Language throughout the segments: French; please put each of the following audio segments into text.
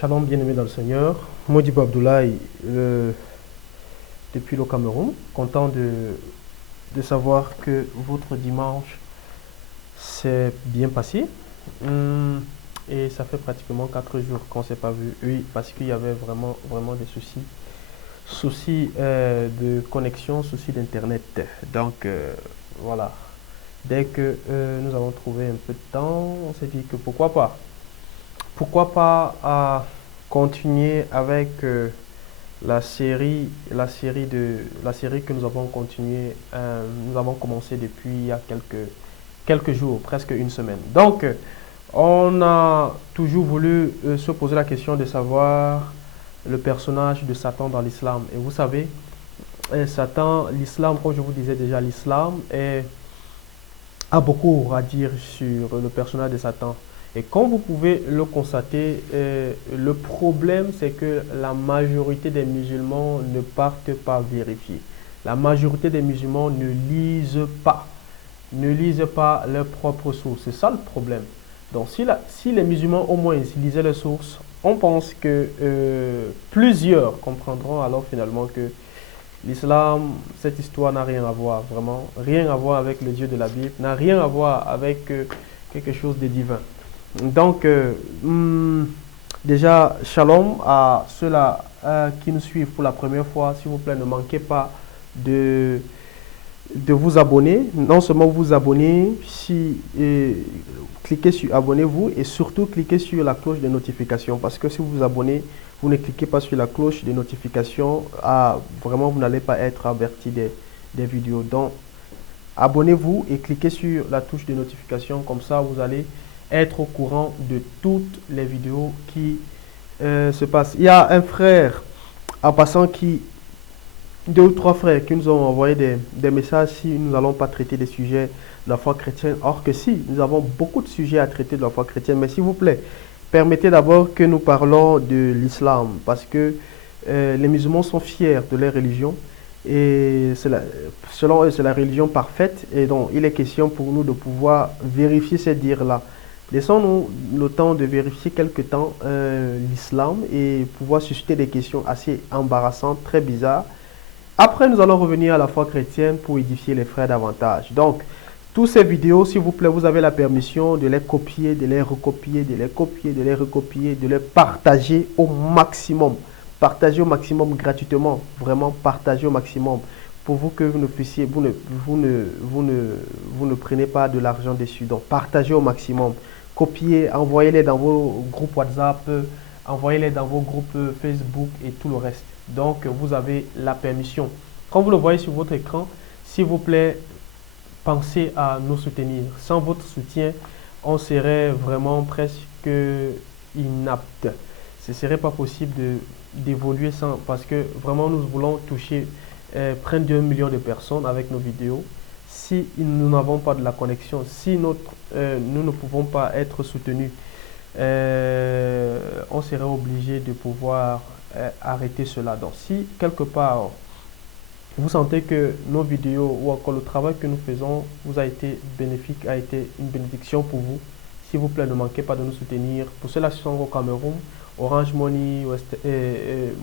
Shalom bien-aimé dans le Seigneur, Modibo Abdoulaye depuis le Cameroun, content de savoir que votre dimanche s'est bien passé. Et ça fait pratiquement 4 jours qu'on ne s'est pas vu, oui, parce qu'il y avait vraiment des soucis de connexion, soucis d'internet. Donc voilà, dès que nous avons trouvé un peu de temps, on s'est dit que pourquoi pas continuer avec la série que nous avons continué, nous avons commencé depuis il y a quelques jours, presque une semaine. Donc, on a toujours voulu se poser la question de savoir le personnage de Satan dans l'islam. Et vous savez, Satan, l'islam, comme je vous disais déjà, a beaucoup à dire sur le personnage de Satan. Et comme vous pouvez le constater, le problème c'est que la majorité des musulmans ne partent pas vérifier. La majorité des musulmans ne lisent pas leurs propres sources. C'est ça le problème. Donc si les musulmans au moins lisaient leurs sources, on pense que plusieurs comprendront alors finalement que l'islam, cette histoire n'a rien à voir, vraiment, rien à voir avec le Dieu de la Bible, n'a rien à voir avec quelque chose de divin. Donc, déjà, shalom à ceux-là qui nous suivent pour la première fois. S'il vous plaît, ne manquez pas de, de vous abonner. Non seulement vous abonner, cliquez sur abonnez-vous et surtout cliquez sur la cloche de notification. Parce que si vous vous abonnez, vous ne cliquez pas sur la cloche de notification, vraiment vous n'allez pas être averti des vidéos. Donc, abonnez-vous et cliquez sur la touche de notification. Comme ça, vous allez être au courant de toutes les vidéos qui se passent. Il y a un frère en passant deux ou trois frères qui nous ont envoyé des messages si nous n'allons pas traiter des sujets de la foi chrétienne. Or que si, nous avons beaucoup de sujets à traiter de la foi chrétienne. Mais s'il vous plaît, permettez d'abord que nous parlons de l'islam. Parce que les musulmans sont fiers de leur religion. Et selon eux, c'est la religion parfaite. Et donc, il est question pour nous de pouvoir vérifier ces dires-là. Laissons-nous le temps de vérifier quelque temps l'islam et pouvoir susciter des questions assez embarrassantes, très bizarres. Après, nous allons revenir à la foi chrétienne pour édifier les frères davantage. Donc, toutes ces vidéos, s'il vous plaît, vous avez la permission de les copier, de les recopier, de les copier, de les recopier, de les partager au maximum. Partagez au maximum gratuitement, vraiment partagez au maximum pour vous que vous ne puissiez, vous ne prenez pas de l'argent dessus. Donc partagez au maximum, copiez, envoyez-les dans vos groupes WhatsApp, envoyez-les dans vos groupes Facebook et tout le reste. Donc vous avez la permission. Quand vous le voyez sur votre écran, s'il vous plaît, pensez à nous soutenir. Sans votre soutien, on serait vraiment presque inapte. Ce ne serait pas possible d'évoluer sans, parce que vraiment nous voulons toucher près d'1 million de personnes avec nos vidéos. Si nous n'avons pas de la connexion, si nous ne pouvons pas être soutenus, on serait obligé de pouvoir arrêter cela. Donc si quelque part vous sentez que nos vidéos ou encore le travail que nous faisons vous a été bénéfique, a été une bénédiction pour vous, s'il vous plaît, ne manquez pas de nous soutenir. Pour ceux-là qui sont au Cameroun, Orange Money,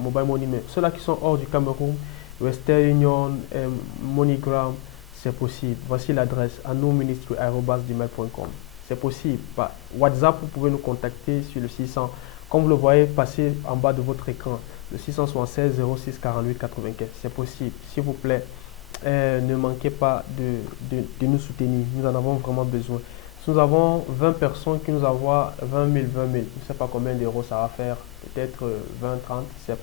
Mobile Money, mais ceux-là qui sont hors du Cameroun, Western Union, MoneyGram, c'est possible. Voici l'adresse anouministry@gmail.com. C'est possible. Par WhatsApp, vous pouvez nous contacter sur le 600. Comme vous le voyez passer en bas de votre écran, le 676 06 48 95. C'est possible. S'il vous plaît, ne manquez pas de nous soutenir. Nous en avons vraiment besoin. Si nous avons 20 personnes qui nous envoient 20 000, je ne sais pas combien d'euros ça va faire, peut-être 20, 30, je ne sais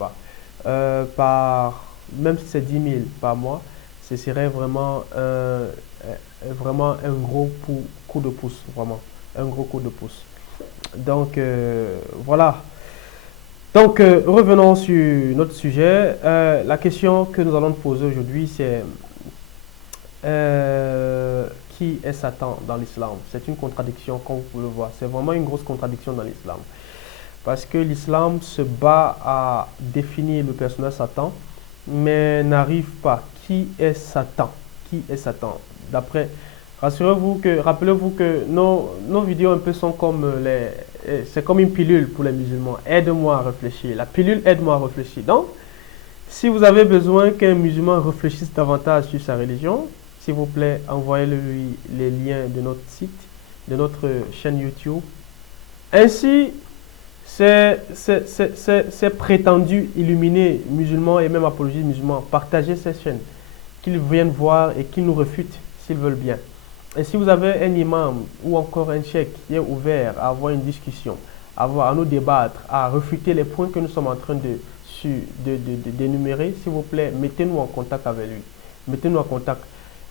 pas. Même si c'est 10 000 par mois, ce serait vraiment un gros coup de pouce, vraiment, un gros coup de pouce. Donc, voilà. Donc, revenons sur notre sujet. La question que nous allons poser aujourd'hui, c'est qui est Satan dans l'islam? C'est une contradiction, comme vous pouvez le voir. C'est vraiment une grosse contradiction dans l'islam. Parce que l'islam se bat à définir le personnage Satan, mais n'arrive pas. Qui est Satan? Qui est Satan? Rappelez-vous que nos vidéos un peu sont comme c'est comme une pilule pour les musulmans. Aide-moi à réfléchir. La pilule aide-moi à réfléchir. Donc, si vous avez besoin qu'un musulman réfléchisse davantage sur sa religion, s'il vous plaît, envoyez-lui les liens de notre site, de notre chaîne YouTube. Ainsi, ces prétendus illuminés musulmans et même apologistes musulmans, partagez ces chaînes, qu'ils viennent voir et qu'ils nous refutent s'ils veulent bien. Et si vous avez un imam ou encore un cheikh qui est ouvert à avoir une discussion, à nous débattre, à refuter les points que nous sommes en train d'énumérer, s'il vous plaît, mettez-nous en contact avec lui. Mettez-nous en contact.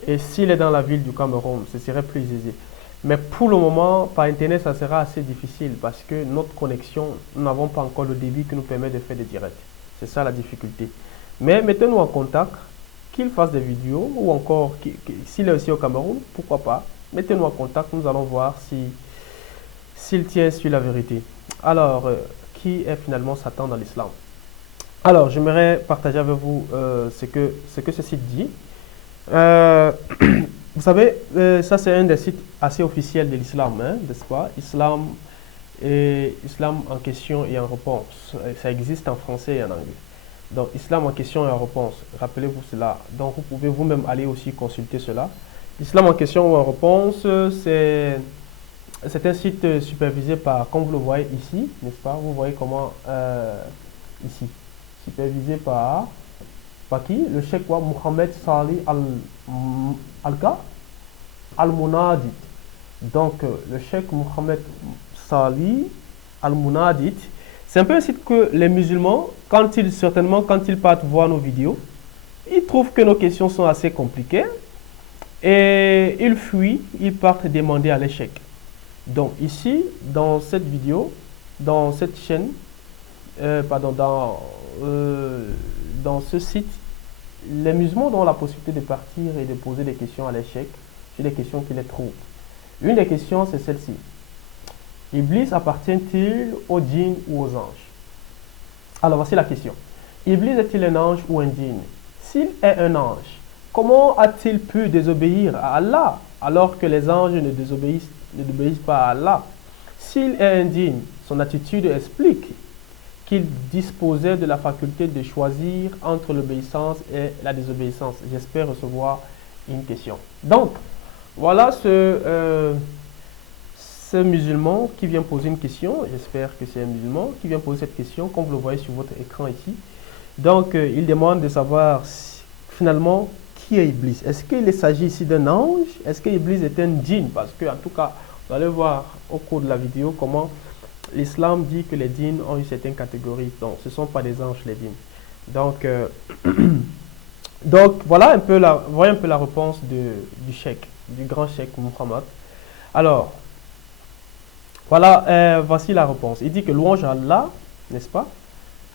Et s'il est dans la ville du Cameroun, ce serait plus aisé. Mais pour le moment, par Internet, ça sera assez difficile parce que notre connexion, nous n'avons pas encore le débit qui nous permet de faire des directs. C'est ça la difficulté. Mais mettez-nous en contact, qu'il fasse des vidéos ou encore, s'il est aussi au Cameroun, pourquoi pas. Mettez-nous en contact, nous allons voir s'il tient sur la vérité. Alors, qui est finalement Satan dans l'islam? Alors, j'aimerais partager avec vous ce que ce site dit. Vous savez, ça c'est un des sites assez officiels de l'islam, hein, n'est-ce pas? Islam en question et en réponse. Ça existe en français et en anglais. Donc, Islam en question et en réponse. Rappelez-vous cela. Donc, vous pouvez vous-même aller aussi consulter cela. Islam en question ou en réponse, c'est un site supervisé par, comme vous le voyez ici, n'est-ce pas? Vous voyez comment, ici, supervisé par qui? Le cheikh Mohamed Salih Al-Munadid. Donc, le cheikh Mohamed Salih Al-Munadid, c'est un peu un site que les musulmans, quand ils partent voir nos vidéos, ils trouvent que nos questions sont assez compliquées et ils fuient, ils partent demander à l'échec. Donc ici, dans cette vidéo, dans cette chaîne, dans ce site, les musulmans ont la possibilité de partir et de poser des questions à l'échec sur des questions qui les trouvent. Une des questions, c'est celle-ci. Iblis appartient-il aux djinns ou aux anges? Alors, voici la question. Iblis est-il un ange ou un djinn? S'il est un ange, comment a-t-il pu désobéir à Allah alors que les anges ne désobéissent pas à Allah? S'il est un djinn, son attitude explique qu'il disposait de la faculté de choisir entre l'obéissance et la désobéissance. J'espère recevoir une question. Donc, voilà ce musulman qui vient poser une question. J'espère que c'est un musulman qui vient poser cette question, comme vous le voyez sur votre écran ici. Donc, il demande de savoir finalement qui est Iblis. Est-ce qu'il s'agit ici d'un ange? Est-ce que Iblis est un djinn? Parce que, en tout cas, vous allez voir au cours de la vidéo comment l'islam dit que les djinns ont une certaine catégorie. Donc, ce ne sont pas des anges, les djinns. Donc, voilà un peu la réponse du cheikh, du grand cheikh Muhammad. Alors, voilà, voici la réponse. Il dit que louange à Allah, n'est-ce pas?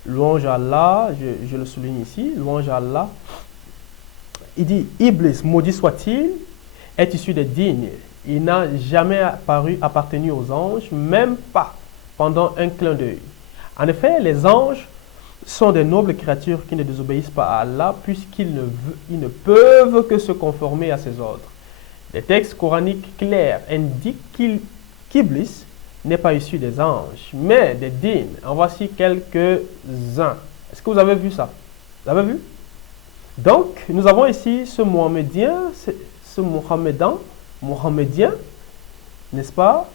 Louange à Allah, je le souligne ici, louange à Allah. Il dit, Iblis, maudit soit-il, est issu des djinns. Il n'a jamais appartenu aux anges, même pas pendant un clin d'œil. En effet, les anges sont des nobles créatures qui ne désobéissent pas à Allah puisqu'ils ne peuvent que se conformer à ses ordres. Les textes coraniques clairs indiquent qu'Iblis n'est pas issu des anges, mais des djinns. En voici quelques-uns. Est-ce que vous avez vu ça? Vous avez vu? Donc, nous avons ici ce Mohammedien, n'est-ce pas?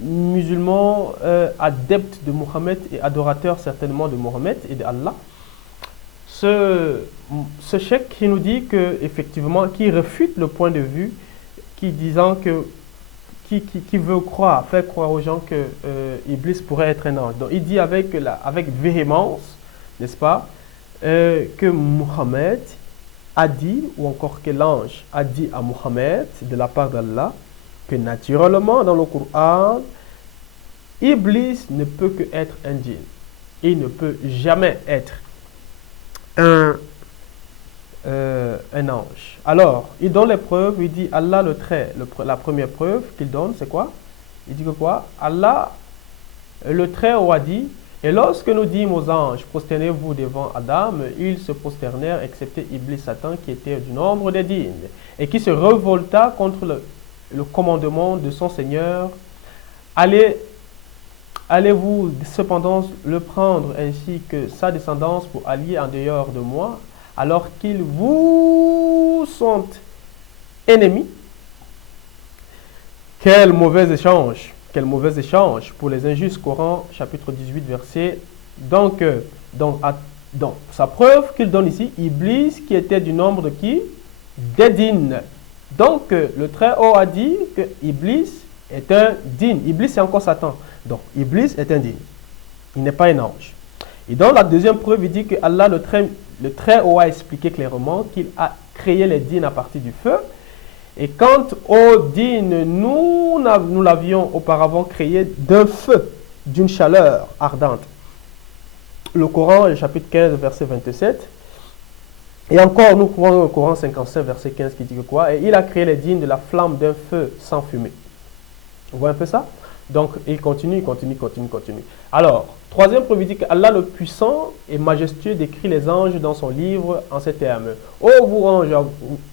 Musulman, adepte de Mohammed et adorateur certainement de Mohammed et d'Allah. Ce cheikh qui nous dit que, effectivement, qui réfute le point de vue qui veut faire croire aux gens que Iblis pourrait être un ange. Donc il dit avec véhémence, n'est-ce pas, que Mohammed a dit, ou encore que l'ange a dit à Mohammed de la part d'Allah, que naturellement dans le Coran, Iblis ne peut que être un djinn. Il ne peut jamais être un ange. Alors, il donne les preuves, il dit Allah le trait. La première preuve qu'il donne, c'est quoi? Il dit que quoi? Allah, le trait a dit, et lorsque nous dîmes aux anges, prosternez-vous devant Adam, ils se prosternèrent, excepté Iblis Satan, qui était du nombre des djinns, et qui se révolta contre le commandement de son Seigneur. Allez allez-vous cependant le prendre ainsi que sa descendance pour allier en dehors de moi, alors qu'ils vous sont ennemis? Quel mauvais échange pour les injustes. Coran chapitre 18 verset. Donc, sa preuve qu'il donne ici, Iblis qui était du nombre de qui? Des djinns. Donc, le Très-Haut a dit que Iblis est un djinn. Iblis, c'est encore Satan. Donc, Iblis est un djinn. Il n'est pas un ange. Et dans la deuxième preuve, il dit que Allah, le Très-Haut, a expliqué clairement qu'il a créé les djinns à partir du feu. Et quant aux djinns, nous l'avions auparavant créé d'un feu, d'une chaleur ardente. Le Coran, le chapitre 15, verset 27. Et encore, nous trouvons le Coran 55, verset 15 qui dit que quoi? Et il a créé les djinns de la flamme d'un feu sans fumée. Vous voyez un peu ça? Donc, il continue. Alors, troisième preuve, il dit qu'Allah le puissant et majestueux décrit les anges dans son livre en ces termes. Ô vous anges,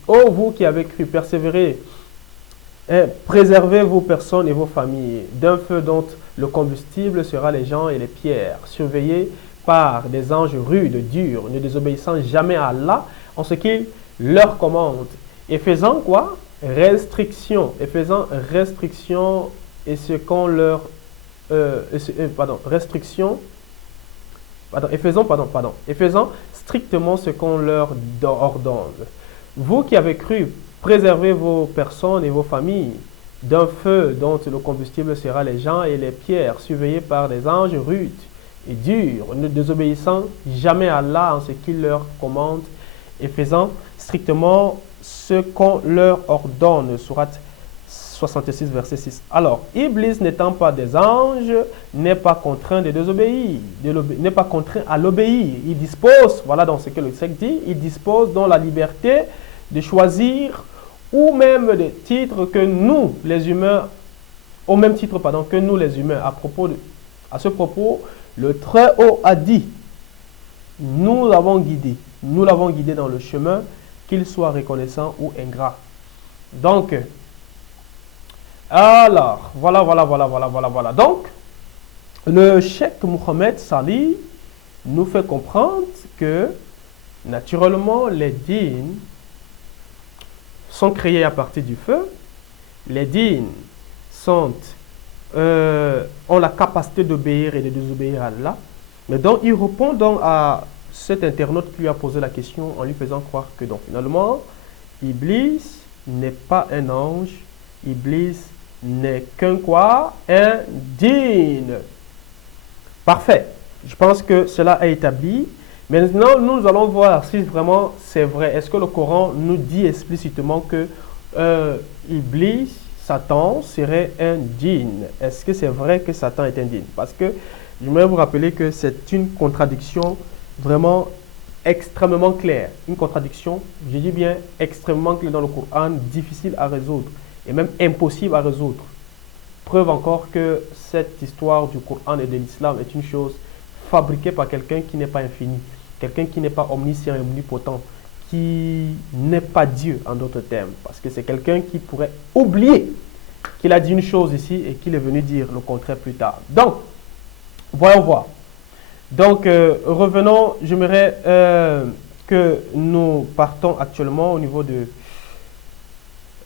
ô vous qui avez cru, persévérer, préservez vos personnes et vos familles d'un feu dont le combustible sera les gens et les pierres, surveillés par des anges rudes, durs, ne désobéissant jamais à Allah en ce qu'il leur commande, et faisant quoi? Restriction, et faisant restriction et ce qu'on leur et faisant strictement ce qu'on leur ordonne. Vous qui avez cru, préservez vos personnes et vos familles d'un feu dont le combustible sera les gens et les pierres, surveillés par des anges rudes et durs, ne désobéissant jamais à Allah en ce qu'il leur commande et faisant strictement ce qu'on leur ordonne. Sourate 66, verset 6. Alors, Iblis n'étant pas des anges, n'est pas contraint de désobéir, n'est pas contraint à l'obéir. Il dispose, voilà dans ce que le texte dit, il dispose dans la liberté de choisir ou même des titres que nous, les humains, au même titre, pardon, que nous, les humains, à ce propos, le Très-Haut a dit, nous l'avons guidé dans le chemin, qu'il soit reconnaissant ou ingrat. Donc, alors, voilà. Donc, le Cheikh Mohamed Salih nous fait comprendre que, naturellement, les djinns sont créés à partir du feu. Les djinns ont la capacité d'obéir et de désobéir à Allah. Mais donc, il répond donc à cet internaute qui lui a posé la question en lui faisant croire que, donc, finalement, Iblis n'est pas un ange. Iblis n'est qu'un quoi? Un djinn. Parfait. Je pense que cela est établi. Maintenant, nous allons voir si vraiment c'est vrai. Est-ce que le Coran nous dit explicitement que Iblis, Satan, serait un djinn? Est-ce que c'est vrai que Satan est un djinn? Parce que j'aimerais vous rappeler que c'est une contradiction vraiment extrêmement claire. Une contradiction, je dis bien extrêmement claire dans le Coran, difficile à résoudre et même impossible à résoudre. Preuve encore que cette histoire du Coran et de l'islam est une chose fabriquée par quelqu'un qui n'est pas infini, quelqu'un qui n'est pas omniscient et omnipotent, qui n'est pas Dieu en d'autres termes, parce que c'est quelqu'un qui pourrait oublier qu'il a dit une chose ici et qu'il est venu dire le contraire plus tard. Donc, voyons voir. Donc, revenons, j'aimerais que nous partons actuellement au niveau de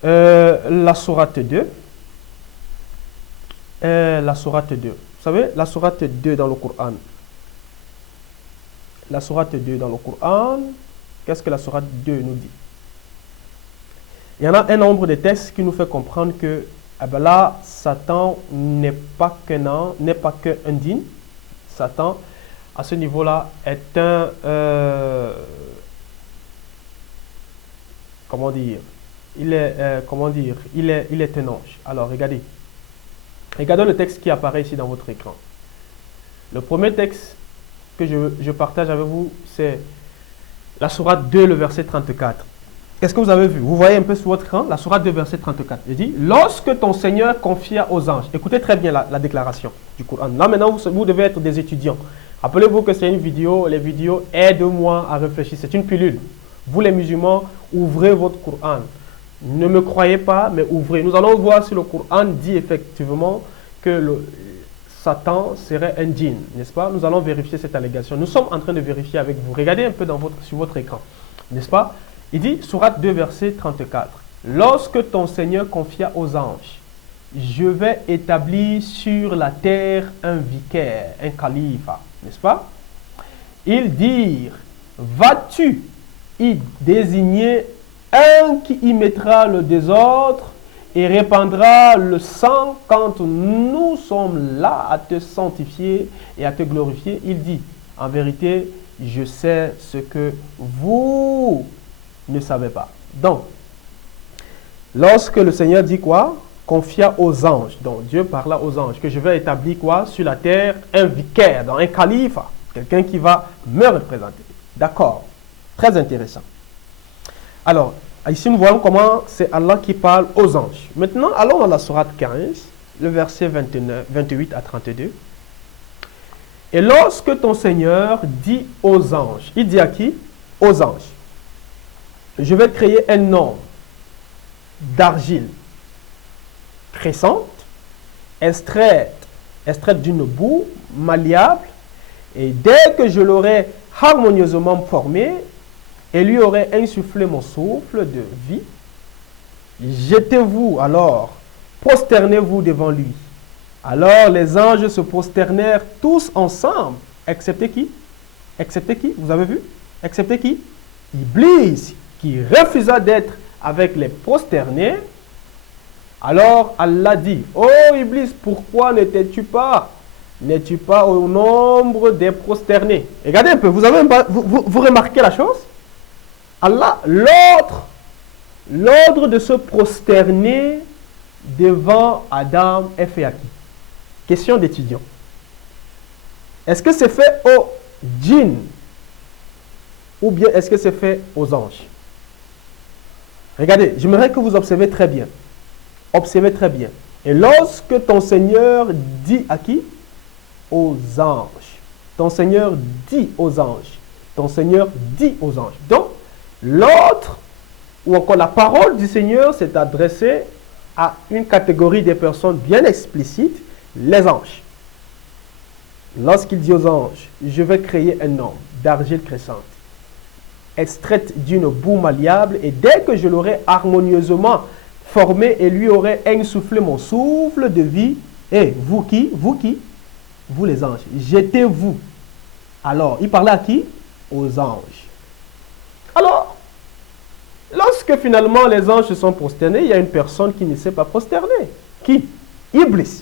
la sourate 2. La sourate 2. Vous savez, la sourate 2 dans le Coran. La sourate 2 dans le Coran, qu'est-ce que la sourate 2 nous dit? Il y en a un nombre de textes qui nous fait comprendre que là, Satan n'est pas qu'un djinn. Satan, à ce niveau-là, est un... comment dire? Il est un ange. Alors, regardez. Regardez le texte qui apparaît ici dans votre écran. Le premier texte que je partage avec vous, c'est la sourate 2, le verset 34. Qu'est-ce que vous avez vu? Vous voyez un peu sur votre écran, la sourate 2, verset 34. Il dit, lorsque ton Seigneur confia aux anges, écoutez très bien la déclaration du Coran. Là, maintenant, vous devez être des étudiants. Rappelez-vous que c'est une vidéo, les vidéos aident-moi à réfléchir. C'est une pilule. Vous, les musulmans, ouvrez votre Coran. Ne me croyez pas, mais ouvrez. Nous allons voir si le Coran dit effectivement que Satan serait un djinn, n'est-ce pas? Nous allons vérifier cette allégation. Nous sommes en train de vérifier avec vous. Regardez un peu sur votre écran, n'est-ce pas? Il dit, Sourate 2, verset 34. Lorsque ton Seigneur confia aux anges, je vais établir sur la terre un vicaire, un calife, n'est-ce pas? Ils dirent, vas-tu y désigner un qui y mettra le désordre et répandra le sang quand nous sommes là à te sanctifier et à te glorifier? Il dit, en vérité, je sais ce que vous ne savez pas. Donc, lorsque le Seigneur dit quoi? Confia aux anges. Donc, Dieu parla aux anges que je vais établir quoi? Sur la terre, un vicaire, donc un calife, quelqu'un qui va me représenter. D'accord. Très intéressant. Alors, ici, nous voyons comment c'est Allah qui parle aux anges. Maintenant, allons dans la sourate 15, le verset 28 à 32. Et lorsque ton Seigneur dit aux anges, il dit à qui? Aux anges. Je vais créer un nombre d'argile crescente, extraite d'une boue malléable, et dès que je l'aurai harmonieusement formé et lui aurai insufflé mon souffle de vie, jetez-vous alors, prosternez-vous devant lui. Alors les anges se prosternèrent tous ensemble, excepté qui? Excepté qui? Vous avez vu? Excepté qui? Iblis, qui refusa d'être avec les prosternés. Alors Allah dit, oh Iblis, pourquoi n'étais-tu pas au nombre des prosternés? Regardez un peu, vous remarquez la chose? Allah, l'ordre de se prosterner devant Adam est fait à qui? Question d'étudiant. Est-ce que c'est fait aux djinns ou bien est-ce que c'est fait aux anges? Regardez, j'aimerais que vous observez très bien. Observez très bien. Et lorsque ton Seigneur dit à qui? Aux anges. Ton Seigneur dit aux anges. Ton Seigneur dit aux anges. Donc, l'autre, ou encore la parole du Seigneur s'est adressée à une catégorie de personnes bien explicites, les anges. Lorsqu'il dit aux anges, je vais créer un homme d'argile crescente, extraite d'une boue malléable, et dès que je l'aurai harmonieusement formé et lui aurai insufflé mon souffle de vie, et vous qui? Vous les anges, jetez-vous. Alors, il parlait à qui? Aux anges. Alors, lorsque finalement les anges se sont prosternés, il y a une personne qui ne s'est pas prosternée. Qui? Iblis.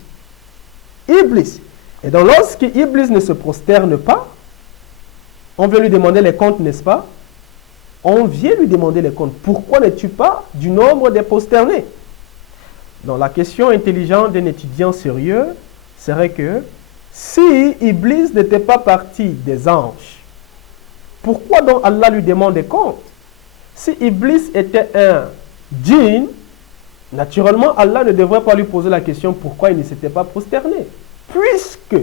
Iblis. Et donc lorsque Iblis ne se prosterne pas, on vient lui demander les comptes, n'est-ce pas? On vient lui demander les comptes. Pourquoi n'es-tu pas du nombre des prosternés? Donc la question intelligente d'un étudiant sérieux serait que si Iblis n'était pas parti des anges, pourquoi donc Allah lui demande des comptes? Si Iblis était un djinn, naturellement Allah ne devrait pas lui poser la question pourquoi il ne s'était pas prosterné, puisque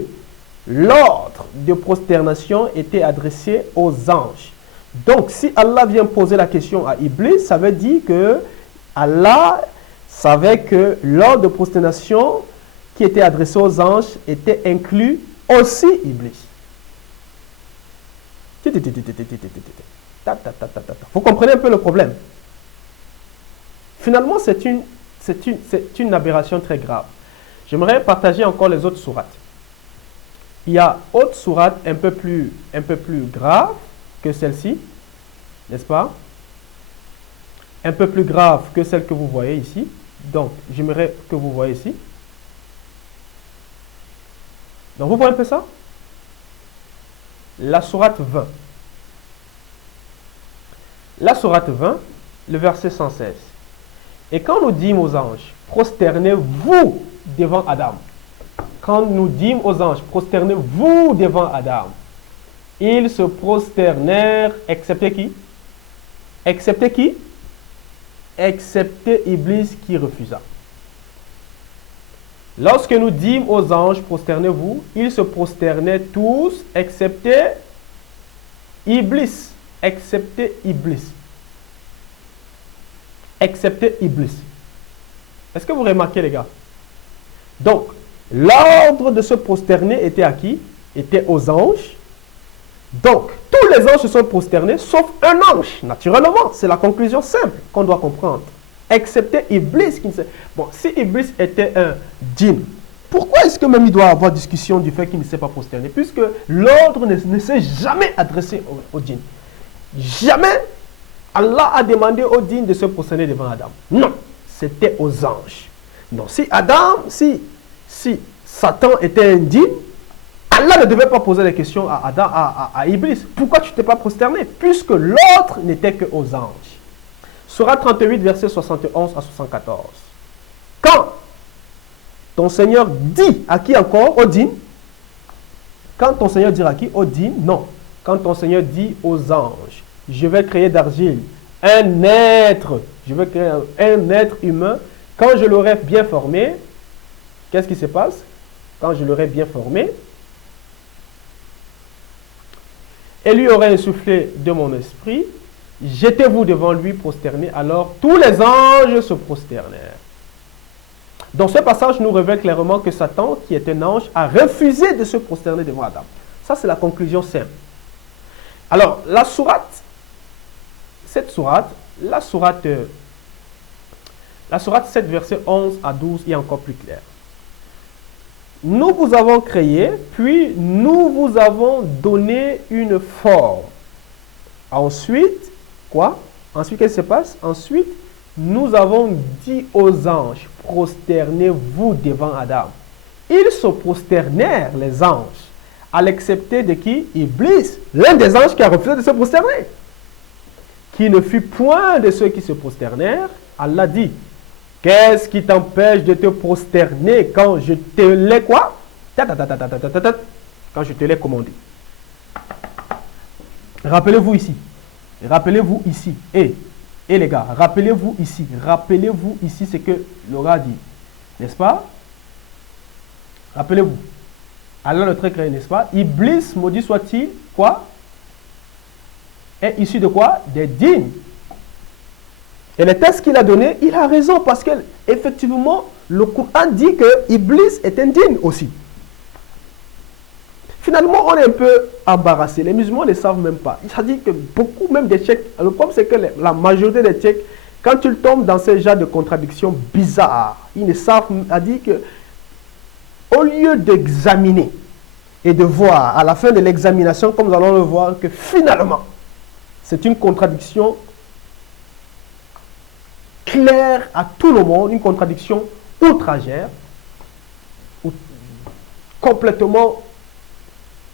l'ordre de prosternation était adressé aux anges. Donc si Allah vient poser la question à Iblis, ça veut dire que Allah savait que l'ordre de prosternation qui était adressé aux anges était inclus aussi Iblis. Vous comprenez un peu le problème? Finalement, c'est une aberration très grave. J'aimerais partager encore les autres sourates. Il y a autre sourate un peu plus grave que celle-ci, n'est-ce pas? Un peu plus grave que celle que vous voyez ici. Donc, j'aimerais que vous voyez ici. Donc, vous voyez un peu ça? La sourate 20. La sourate 20, le verset 116. Et quand nous dîmes aux anges, prosternez-vous devant Adam. Quand nous dîmes aux anges, prosternez-vous devant Adam. Ils se prosternèrent, excepté qui? Excepté qui? Excepté Iblis qui refusa. Lorsque nous dîmes aux anges, prosternez-vous, ils se prosternaient tous, excepté Iblis. Excepté Iblis. Excepté Iblis. Est-ce que vous remarquez, les gars? Donc, L'ordre de se prosterner était à qui? Était aux anges. Donc, tous les anges se sont prosternés, sauf un ange, naturellement. C'est la conclusion simple qu'on doit comprendre. Excepté Iblis. Bon, si Iblis était un djinn, pourquoi est-ce que même il doit avoir discussion du fait qu'il ne s'est pas prosterné? Puisque l'ordre ne s'est jamais adressé au djinn. Jamais Allah a demandé au djinn de se prosterner devant Adam. Non, c'était aux anges. Non, si Satan était un djinn, Allah ne devait pas poser la question à Adam, à Iblis. Pourquoi tu ne t'es pas prosterné? Puisque l'autre n'était que aux anges. Sourate 38, versets 71 à 74. Quand ton Seigneur dit à qui encore? Au djinn. Quand ton Seigneur dit à qui? Au djinn? Non. Quand ton Seigneur dit aux anges, je vais créer d'argile un être, je vais créer un être humain, quand je l'aurai bien formé, qu'est-ce qui se passe? Quand je l'aurai bien formé, et lui aurait insufflé de mon esprit, jetez-vous devant lui prosterné. Alors tous les anges se prosternèrent. Dans ce passage, nous révèle clairement que Satan, qui est un ange, a refusé de se prosterner devant Adam. Ça, c'est la conclusion simple. Alors, la sourate 7, verset 11 à 12 est encore plus clair. Nous vous avons créé, puis nous vous avons donné une forme. Ensuite, quoi? Ensuite, qu'est-ce qui se passe? Ensuite, nous avons dit aux anges, prosternez-vous devant Adam. Ils se prosternèrent, les anges, à l'excepté de qui? Iblis, l'un des anges qui a refusé de se prosterner. Qui ne fut point de ceux qui se prosternèrent. Allah dit, qu'est-ce qui t'empêche de te prosterner quand je te l'ai quoi? Quand je te l'ai commandé. Rappelez-vous ici. Rappelez-vous ici. Et les gars, rappelez-vous ici ce que Laura dit. N'est-ce pas? Rappelez-vous. Allah le très créé, n'est-ce pas? Iblis, maudit soit-il, quoi? Est issu de quoi? Des djinns. Et le texte qu'il a donné, il a raison parce que effectivement, le Coran dit que Iblis est un djinn aussi. Finalement, on est un peu embarrassé. Les musulmans ne le savent même pas. Ça dit que beaucoup même des Tchèques, le problème c'est que la majorité des Tchèques, quand ils tombent dans ce genre de contradictions bizarres, ils ne savent, a dit que au lieu d'examiner et de voir à la fin de l'examination, comme nous allons le voir, que finalement, c'est une contradiction claire à tout le monde, une contradiction outragère, ou complètement,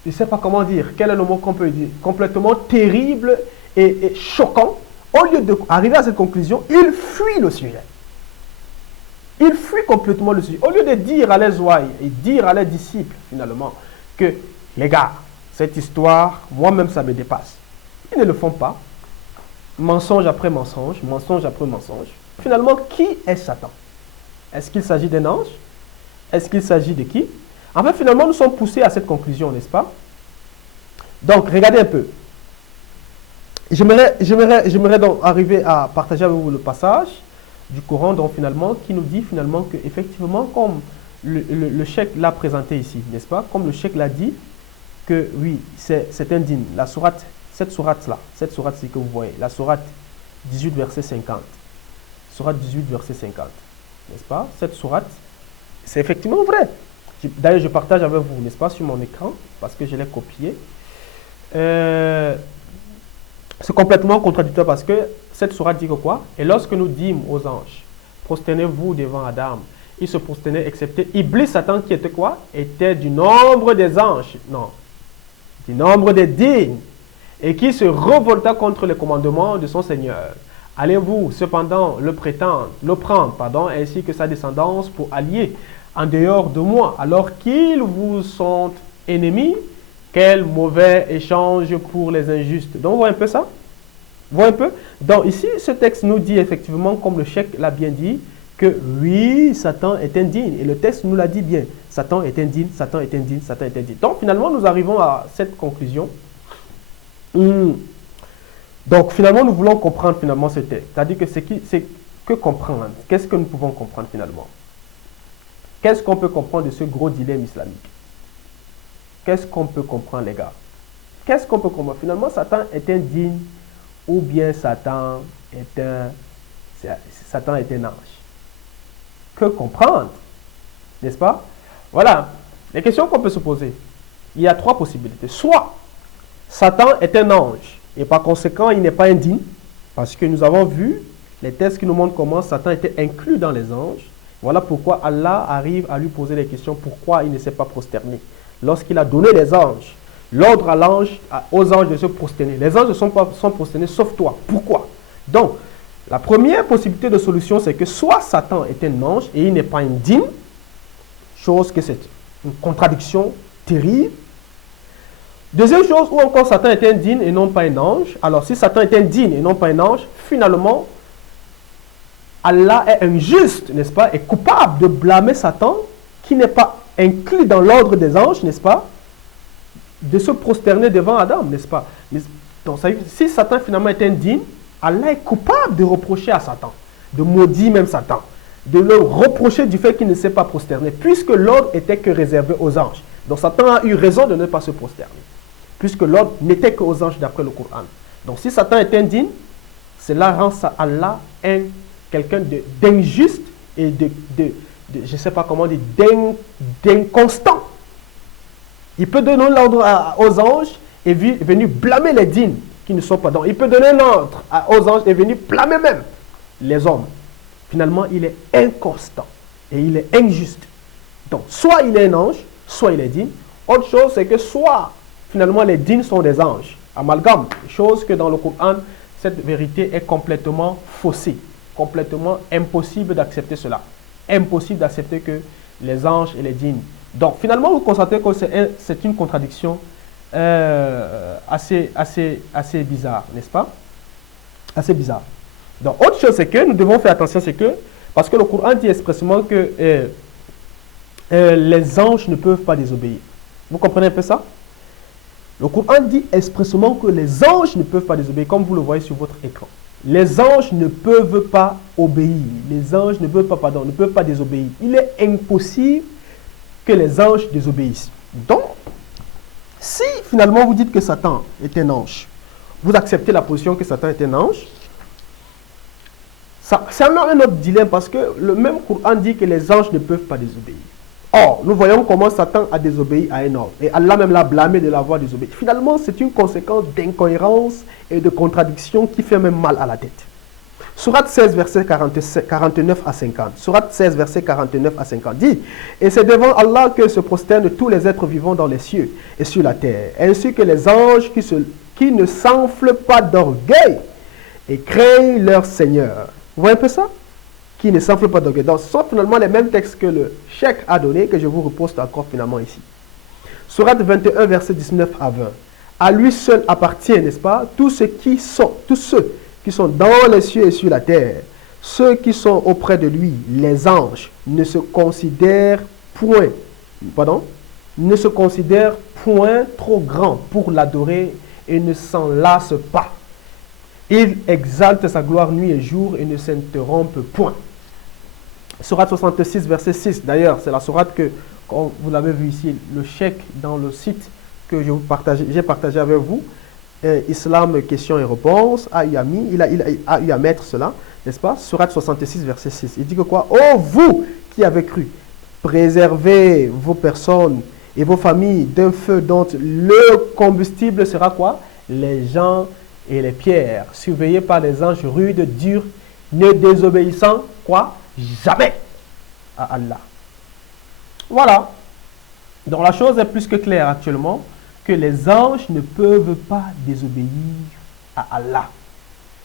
je ne sais pas comment dire, quel est le mot qu'on peut dire, complètement terrible et choquant. Au lieu d'arriver à cette conclusion, il fuit le sujet. Il fuit complètement le sujet. Au lieu de dire à les ouailles et dire à les disciples, finalement, que les gars, cette histoire, moi-même, ça me dépasse. Ils ne le font pas. Mensonge après mensonge, mensonge après mensonge. Finalement, qui est Satan? Est-ce qu'il s'agit d'un ange? Est-ce qu'il s'agit de qui? En fait, finalement, nous sommes poussés à cette conclusion, n'est-ce pas? Donc, regardez un peu. J'aimerais donc arriver à partager avec vous le passage du Coran, donc finalement, qui nous dit finalement que, effectivement, comme le cheikh l'a présenté ici, n'est-ce pas? Comme le cheikh l'a dit, que oui, c'est un djinn. La sourate, cette sourate-là, c'est que vous voyez, la sourate 18, verset 50. Sourate 18, verset 50. N'est-ce pas? Cette sourate, c'est effectivement vrai. D'ailleurs, je partage avec vous, n'est-ce pas, sur mon écran, parce que je l'ai copié. C'est complètement contradictoire parce que cette sourate dit que quoi? Et lorsque nous dîmes aux anges, prosternez-vous devant Adam, ils se prosternaient excepté Iblis, Satan, qui était quoi? Était du nombre des anges. Non. Du nombre des djinns. Et qui se révolta contre le commandement de son Seigneur. Allez-vous cependant le prendre, ainsi que sa descendance pour allier en dehors de moi, alors qu'ils vous sont ennemis. Quel mauvais échange pour les injustes. Donc, vous voyez un peu ça? Vous voyez un peu? Donc, ici, ce texte nous dit effectivement, comme le cheikh l'a bien dit, que oui, Satan est un djinn. Et le texte nous l'a dit bien. Satan est un djinn, Satan est un djinn, Satan est un djinn. Donc, finalement, nous arrivons à cette conclusion. Donc, finalement, nous voulons comprendre finalement ce texte. C'est-à-dire que c'est que comprendre. Qu'est-ce que nous pouvons comprendre finalement? Qu'est-ce qu'on peut comprendre de ce gros dilemme islamique? Qu'est-ce qu'on peut comprendre, les gars? Qu'est-ce qu'on peut comprendre? Finalement, Satan est un djinn ou bien Satan est un ange? Que comprendre? N'est-ce pas? Voilà, les questions qu'on peut se poser. Il y a trois possibilités. Soit Satan est un ange et par conséquent, il n'est pas un djinn, parce que nous avons vu les textes qui nous montrent comment Satan était inclus dans les anges. Voilà pourquoi Allah arrive à lui poser les questions pourquoi il ne s'est pas prosterné. Lorsqu'il a donné les anges, l'ordre aux anges de se prosterner. Les anges ne sont pas prosternés sauf toi. Pourquoi? Donc, la première possibilité de solution, c'est que soit Satan est un ange et il n'est pas un djinn, chose que c'est une contradiction terrible. Deuxième chose, où encore Satan est un djinn et non pas un ange. Alors, si Satan est un djinn et non pas un ange, finalement, Allah est injuste, n'est-ce pas, et coupable de blâmer Satan, qui n'est pas inclus dans l'ordre des anges, n'est-ce pas, de se prosterner devant Adam, n'est-ce pas. Donc, si Satan finalement est un djinn, Allah est coupable de reprocher à Satan, de maudire même Satan, de le reprocher du fait qu'il ne s'est pas prosterné, puisque l'ordre était que réservé aux anges. Donc Satan a eu raison de ne pas se prosterner, puisque l'ordre n'était qu'aux anges d'après le Coran. Donc si Satan est indigne, cela rend Allah quelqu'un d'injuste et je ne sais pas comment dire, d'inconstant. Il peut donner l'ordre aux anges et venir blâmer les djinns qui ne sont pas dans. Il peut donner l'ordre aux anges et venir blâmer même les hommes. Finalement, il est inconstant et il est injuste. Donc, soit il est un ange, soit il est djinn. Autre chose, c'est que soit, finalement, les djinns sont des anges. Amalgame. Chose que dans le Coran, cette vérité est complètement faussée. Complètement impossible d'accepter cela. Impossible d'accepter que les anges et les djinns. Donc, finalement, vous constatez que c'est une contradiction assez bizarre, n'est-ce pas? Assez bizarre. Donc, autre chose, c'est que nous devons faire attention, c'est que, parce que le Coran dit expressément que les anges ne peuvent pas désobéir. Vous comprenez un peu ça? Le Coran dit expressément que les anges ne peuvent pas désobéir, comme vous le voyez sur votre écran. Les anges ne peuvent pas obéir. Les anges ne peuvent pas désobéir. Il est impossible que les anges désobéissent. Donc, si finalement vous dites que Satan est un ange, vous acceptez la position que Satan est un ange, c'est alors un autre dilemme parce que le même Coran dit que les anges ne peuvent pas désobéir. Or, nous voyons comment Satan a désobéi à un ordre. Et Allah même l'a blâmé de l'avoir désobéi. Finalement, c'est une conséquence d'incohérence et de contradiction qui fait même mal à la tête. Sourate 16, verset 49 à 50. Sourate 16, verset 49 à 50 dit: et c'est devant Allah que se prosternent tous les êtres vivants dans les cieux et sur la terre, ainsi que les anges qui ne s'enflent pas d'orgueil et craignent leur Seigneur. Vous voyez un peu ça? Qui ne s'enflent pas d'orgueil. Donc, ce sont finalement les mêmes textes que le cheikh a donné, que je vous reposte encore finalement ici. Sourate 21, verset 19 à 20. À lui seul appartient, n'est-ce pas, tous ceux qui sont dans les cieux et sur la terre, ceux qui sont auprès de lui, les anges, ne se considèrent point trop grands pour l'adorer et ne s'en lassent pas. Il exalte sa gloire nuit et jour et ne s'interrompt point. Sourate 66, verset 6. D'ailleurs, c'est la sourate que, comme vous l'avez vu ici, le cheikh dans le site que j'ai partagé avec vous, Islam, questions et réponses, il a eu à mettre cela, n'est-ce pas? Sourate 66, verset 6. Il dit que quoi? Oh, vous qui avez cru, préservez vos personnes et vos familles d'un feu dont le combustible sera quoi? Les gens et les pierres, surveillés par les anges rudes, durs, ne désobéissant quoi? Jamais à Allah. Voilà. Donc la chose est plus que claire actuellement, que les anges ne peuvent pas désobéir à Allah.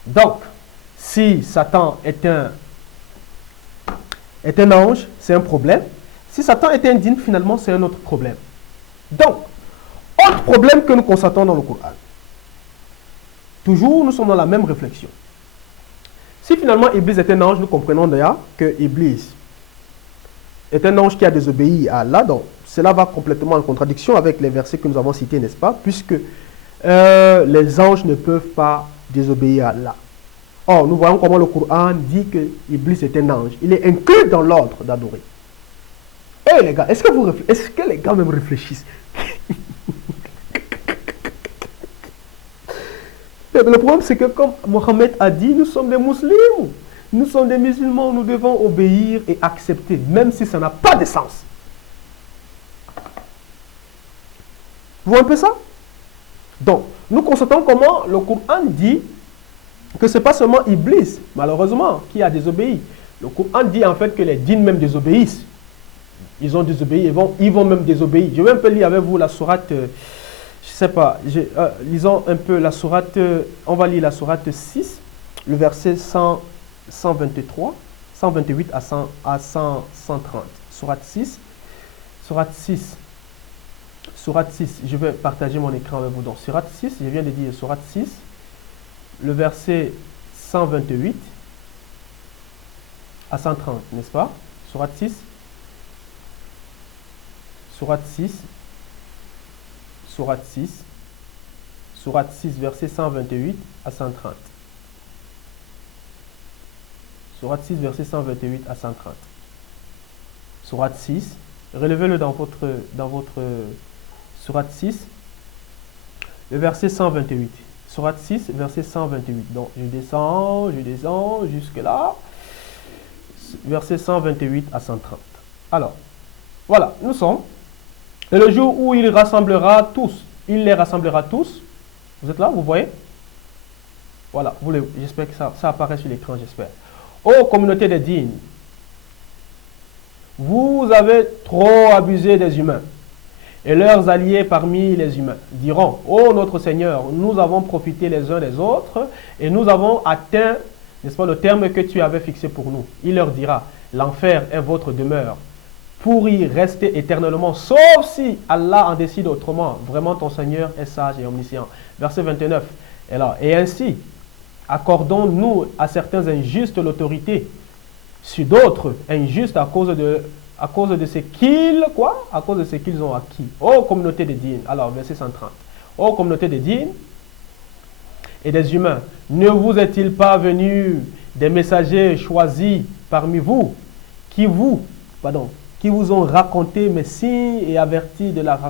Donc, si Satan est un ange, c'est un problème. Si Satan est un djinn, finalement, c'est un autre problème. Donc, autre problème que nous constatons dans le Coran. Toujours, nous sommes dans la même réflexion. Si finalement Iblis est un ange, nous comprenons d'ailleurs que Iblis est un ange qui a désobéi à Allah. Donc, cela va complètement en contradiction avec les versets que nous avons cités, n'est-ce pas? Puisque les anges ne peuvent pas désobéir à Allah. Or, nous voyons comment le Coran dit que Iblis est un ange. Il est inclus dans l'ordre d'adorer. Eh les gars, est-ce que les gars même réfléchissent? Mais le problème, c'est que comme Mohammed a dit, nous sommes des musulmans. Nous sommes des musulmans, nous devons obéir et accepter, même si ça n'a pas de sens. Vous voyez un peu ça? Donc, nous constatons comment le Coran dit que ce n'est pas seulement Iblis, malheureusement, qui a désobéi. Le Coran dit en fait que les djinns même désobéissent. Ils ont désobéi, ils vont même désobéir. Je vais un peu lire avec vous la sourate, je ne sais pas, lisons un peu la sourate, on va lire la sourate 6, le verset 123, 128 à 130. Sourate 6, sourate 6. Sourate 6, je vais partager mon écran avec vous. Donc, sourate 6, je viens de dire sourate 6, le verset 128 à 130, n'est-ce pas? Sourate 6, sourate 6, sourate 6, sourate 6, verset 128 à 130. Sourate 6, verset 128 à 130. Sourate 6, relevez-le dans votre sourate 6, le verset 128. Sourate 6, verset 128. Donc, je descends jusque là. Verset 128 à 130. Alors, voilà, nous sommes. Et le jour où il les rassemblera tous. Vous êtes là, vous voyez? Voilà, j'espère que ça apparaît sur l'écran, j'espère. Ô communauté des dignes, vous avez trop abusé des humains. Et leurs alliés parmi les humains diront, ô notre Seigneur, nous avons profité les uns des autres et nous avons atteint, n'est-ce pas, le terme que tu avais fixé pour nous. Il leur dira, l'enfer est votre demeure, pour y rester éternellement, sauf si Allah en décide autrement. Vraiment, ton Seigneur est sage et omniscient. Verset 29. Et ainsi, accordons-nous à certains injustes l'autorité, sur d'autres injustes à cause de ce qu'ils, à cause de ce qu'ils ont acquis. Ô communauté des dignes. Alors, verset 130. Ô communauté des dignes et des humains, ne vous est-il pas venu des messagers choisis parmi vous, qui vous ont raconté mes signes et avertis de la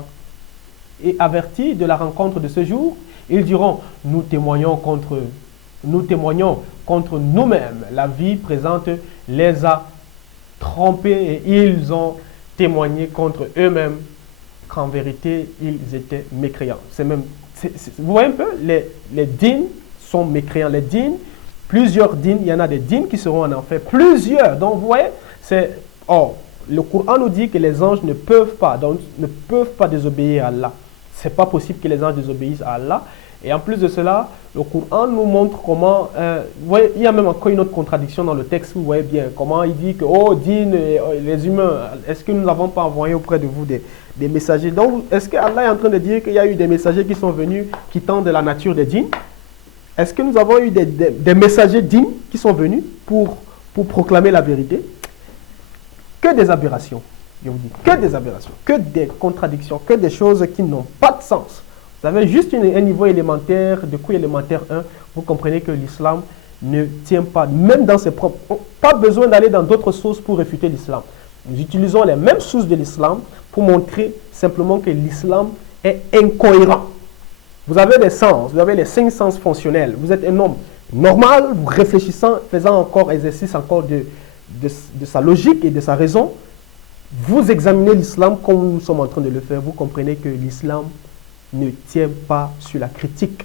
rencontre de ce jour? Ils diront, nous témoignons contre nous-mêmes. La vie présente les a trompés et ils ont témoigné contre eux-mêmes qu'en vérité, ils étaient mécréants. Vous voyez un peu, les djinns sont mécréants. Les djinns, plusieurs djinns, il y en a des djinns qui seront en enfer. Plusieurs. Donc, vous voyez, le Coran nous dit que les anges ne peuvent pas désobéir à Allah. Ce n'est pas possible que les anges désobéissent à Allah. Et en plus de cela, le Coran nous montre comment, vous voyez, il y a même encore une autre contradiction dans le texte, vous voyez bien, comment il dit que, oh, djinns, les humains, est-ce que nous n'avons pas envoyé auprès de vous des messagers? Donc, est-ce que Allah est en train de dire qu'il y a eu des messagers qui sont venus, qui tentent de la nature des djinns? Est-ce que nous avons eu des messagers djinns qui sont venus pour proclamer la vérité? Que des aberrations, je vous dis, que des aberrations, que des contradictions, que des choses qui n'ont pas de sens. Vous avez juste un niveau élémentaire, de cours élémentaire 1, vous comprenez que l'islam ne tient pas, même dans ses propres... Pas besoin d'aller dans d'autres sources pour réfuter l'islam. Nous utilisons les mêmes sources de l'islam pour montrer simplement que l'islam est incohérent. Vous avez des sens, vous avez les 5 sens fonctionnels. Vous êtes un homme normal, vous réfléchissant, faisant encore exercice encore de sa logique et de sa raison. Vous examinez l'islam comme nous sommes en train de le faire. Vous comprenez que l'islam ne tient pas sur la critique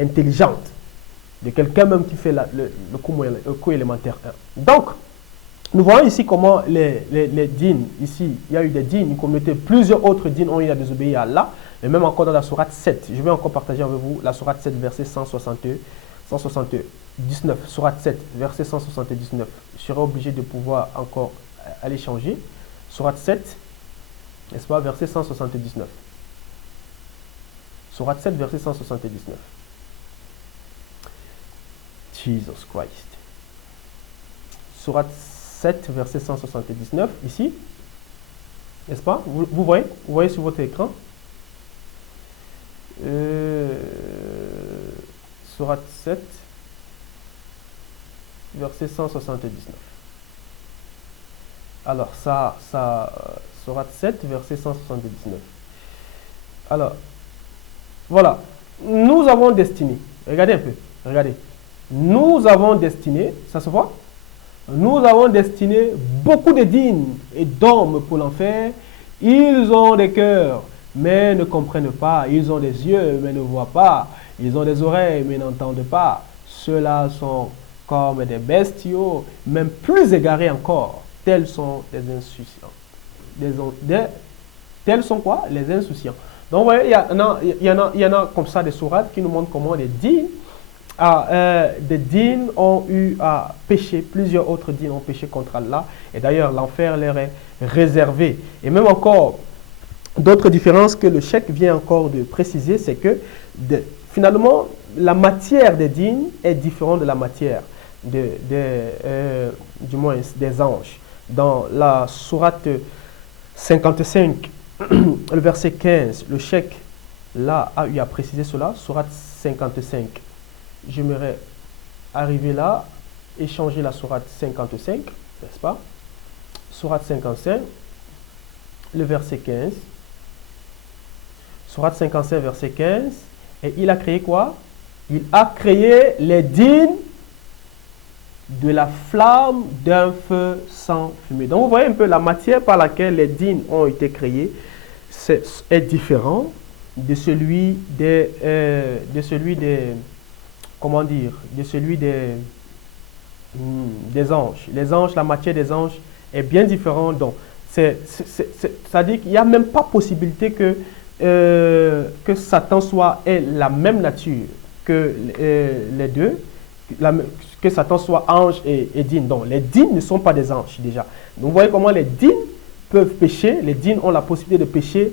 intelligente de quelqu'un même qui fait le cours élémentaire 1. Donc, nous voyons ici comment les djinns, ici, il y a eu des djinns, une communauté, plusieurs autres djinns ont eu à désobéir à Allah, et même encore dans la sourate 7. Je vais encore partager avec vous la sourate 7, verset 179. Sourate 7, verset 179. Je serai obligé de pouvoir encore aller changer. Sourate 7, n'est-ce pas, verset 179. Sourate 7, verset 179. Jesus Christ. Sourate 7, verset 179, ici. N'est-ce pas? Vous voyez sur votre écran. Sourate 7, verset 179. Alors, sourate 7, verset 179. Alors, voilà. Nous avons destiné. Regardez un peu. Regardez. Nous avons destiné. Ça se voit? Nous avons destiné beaucoup de djinns et d'hommes pour l'enfer. Ils ont des cœurs, mais ne comprennent pas. Ils ont des yeux, mais ne voient pas. Ils ont des oreilles, mais n'entendent pas. Ceux-là sont comme des bestiaux, même plus égarés encore. Tels sont les insouciants. Tels sont quoi? Les insouciants. Donc, vous voyez, il y en a comme ça des sourates qui nous montrent comment les djinns ont eu à pécher, plusieurs autres djinns ont péché contre Allah, et d'ailleurs l'enfer leur est réservé. Et même encore, d'autres différences que le cheikh vient encore de préciser, c'est que finalement, la matière des djinns est différente de la matière du moins des anges. Dans la sourate 55, le verset 15, le cheikh là a eu à préciser cela, sourate 55. J'aimerais arriver là et changer la sourate 55, n'est-ce pas? Sourate 55, le verset 15. Sourate 55, verset 15. Et il a créé quoi? Il a créé les djinns de la flamme d'un feu sans fumée. Donc vous voyez un peu la matière par laquelle les djinns ont été créés est différent de celui des comment dire, de celui des anges. Les anges, la matière des anges est bien différente. Donc c'est-à-dire qu'il n'y a même pas possibilité que Satan ait la même nature que les deux, que Satan soit ange et djinn. Donc les djinns ne sont pas des anges déjà. Donc vous voyez comment les djinns peuvent pécher, les djinns ont la possibilité de pécher,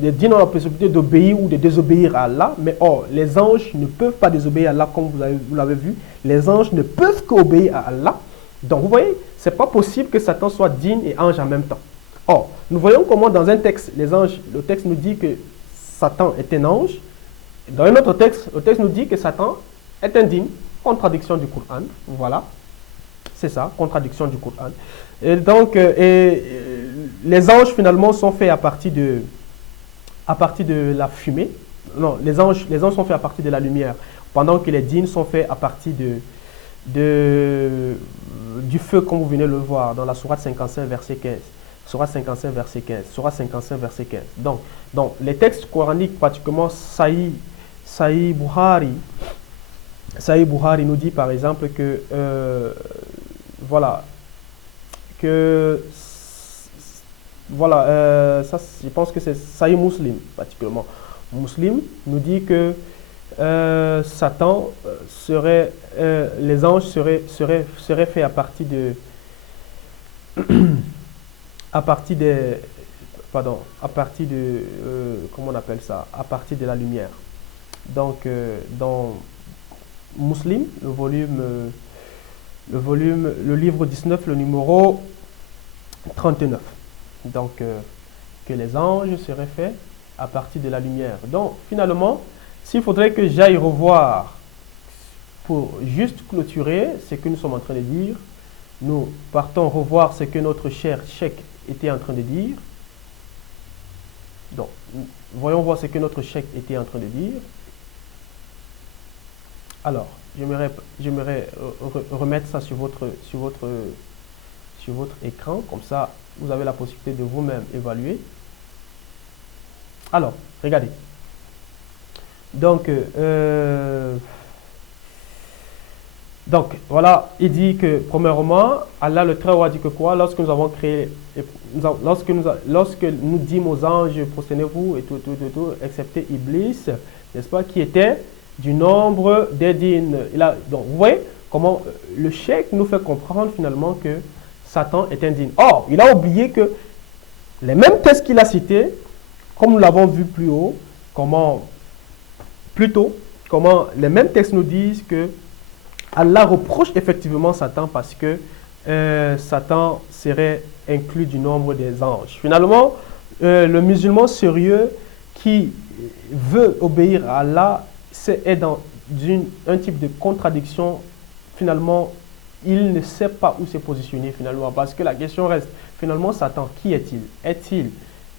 les djinns ont la possibilité d'obéir ou de désobéir à Allah, mais or, les anges ne peuvent pas désobéir à Allah comme vous l'avez vu, les anges ne peuvent qu'obéir à Allah. Donc vous voyez, c'est pas possible que Satan soit djinn et ange en même temps. Or, nous voyons comment dans un texte, le texte nous dit que Satan est un ange, dans un autre texte, le texte nous dit que Satan est un djinn, contradiction du Coran, voilà, c'est ça, contradiction du Coran. Et donc, les anges finalement sont faits à partir de la fumée. Non, les anges sont faits à partir de la lumière, pendant que les djinns sont faits à partir du feu, comme vous venez de le voir dans la sourate 55, verset 15. Sourate 55, verset 15. Sourate 55, verset 15. Donc les textes coraniques, particulièrement Sahih Bukhari nous dit par exemple que ça, je pense que c'est Sahih Muslim particulièrement. Muslim nous dit que Satan les anges seraient faits à partir de comment on appelle ça, à partir de la lumière. Donc dans Muslim, le livre 19, le numéro 39. Donc que les anges seraient faits à partir de la lumière. Donc finalement, s'il faudrait que j'aille revoir pour juste clôturer ce que nous sommes en train de dire, nous partons revoir ce que notre cher cheikh était en train de dire. Donc, voyons voir ce que notre cheikh était en train de dire. Alors, j'aimerais remettre ça sur votre écran, comme ça, vous avez la possibilité de vous-même évaluer. Alors, regardez. Donc, voilà, il dit que, premièrement, Allah le Très-Haut a dit que quoi? Lorsque nous avons créé, lorsque nous dîmes aux anges, prosternez-vous, et tout, excepté Iblis, n'est-ce pas, qui était du nombre des djinns. Donc, vous voyez comment le cheikh nous fait comprendre finalement que Satan est un djinn. Or, il a oublié que les mêmes textes qu'il a cités, comme nous l'avons vu plus tôt, comment les mêmes textes nous disent que Allah reproche effectivement Satan parce que Satan serait inclus du nombre des anges. Finalement, le musulman sérieux qui veut obéir à Allah est dans un type de contradiction. Finalement, il ne sait pas où se positionner finalement, parce que la question reste, Finalement, Satan, qui est-il? Est-il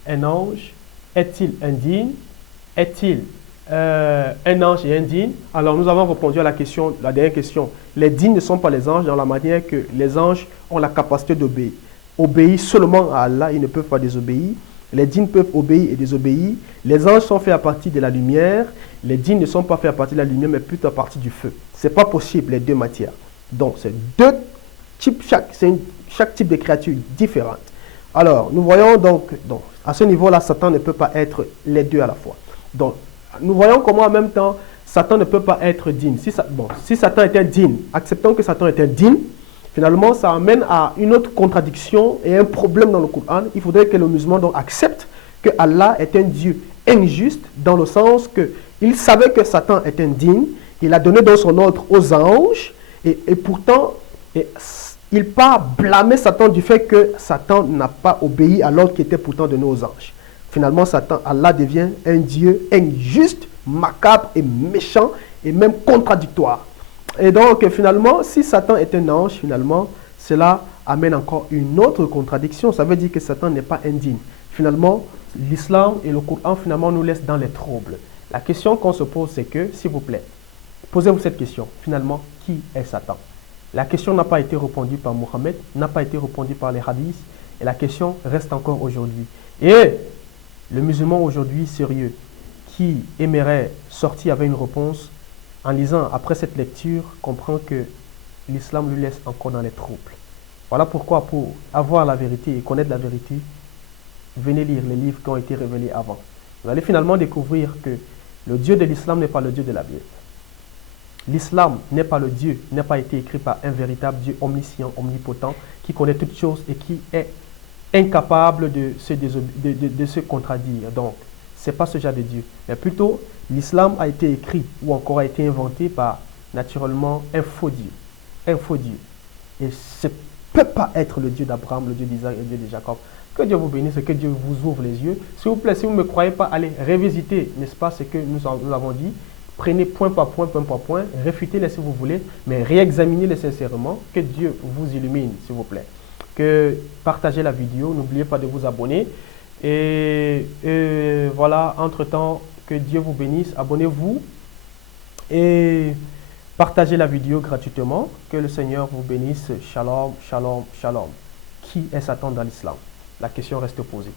un ange? Est-il indigne? Est-il un ange et indigne? Alors, nous avons répondu à la dernière question. Les dignes ne sont pas les anges dans la manière que les anges ont la capacité d'obéir. Obéir seulement à Allah, ils ne peuvent pas désobéir. Les dignes peuvent obéir et désobéir. Les anges sont faits à partir de la lumière. Les dignes ne sont pas faits à partir de la lumière, mais plutôt à partir du feu. Ce n'est pas possible, les deux matières. Donc, c'est deux types, chaque type de créature différente. Alors, nous voyons donc, à ce niveau-là, Satan ne peut pas être les deux à la fois. Donc, nous voyons comment en même temps, Satan ne peut pas être digne. Si Satan était digne, acceptons que Satan était digne, finalement, ça amène à une autre contradiction et un problème dans le Coran. Il faudrait que le musulman donc accepte que Allah est un Dieu injuste, dans le sens qu'il savait que Satan est indigne, il a donné donc son ordre aux anges, et pourtant, il pas blâmer Satan du fait que Satan n'a pas obéi à l'ordre qui était pourtant donné aux anges. Finalement, Allah devient un Dieu injuste, macabre et méchant, et même contradictoire. Et donc, finalement, si Satan est un ange, finalement, cela amène encore une autre contradiction. Ça veut dire que Satan n'est pas indigne. Finalement, l'islam et le Coran, finalement, nous laissent dans les troubles. La question qu'on se pose, c'est que, s'il vous plaît, posez-vous cette question. Finalement, qui est Satan? La question n'a pas été répondue par Mohammed, n'a pas été répondue par les hadiths, et la question reste encore aujourd'hui. Et le musulman aujourd'hui sérieux, qui aimerait sortir avec une réponse, en lisant après cette lecture, comprend que l'islam lui laisse encore dans les troubles. Voilà pourquoi, pour avoir la vérité et connaître la vérité, venez lire les livres qui ont été révélés avant. Vous allez finalement découvrir que le Dieu de l'islam n'est pas le Dieu de la Bible. L'islam n'est pas le Dieu, n'a pas été écrit par un véritable Dieu omniscient, omnipotent, qui connaît toutes choses et qui est incapable de se contradire. Donc, ce n'est pas ce genre de Dieu. Mais plutôt, l'islam a été écrit ou encore a été inventé par, naturellement, un faux Dieu. Un faux Dieu. Et ce ne peut pas être le Dieu d'Abraham, le Dieu d'Isaac et le Dieu de Jacob. Que Dieu vous bénisse et que Dieu vous ouvre les yeux. S'il vous plaît, si vous ne me croyez pas, allez révisiter, n'est-ce pas, ce que nous avons dit. Prenez point par point, réfutez-les si vous voulez, mais réexaminez-les sincèrement. Que Dieu vous illumine, s'il vous plaît. Que partagez la vidéo, n'oubliez pas de vous abonner. Et voilà, entre-temps, que Dieu vous bénisse. Abonnez-vous et partagez la vidéo gratuitement. Que le Seigneur vous bénisse. Shalom, shalom, shalom. Qui est Satan dans l'islam? La question reste posée.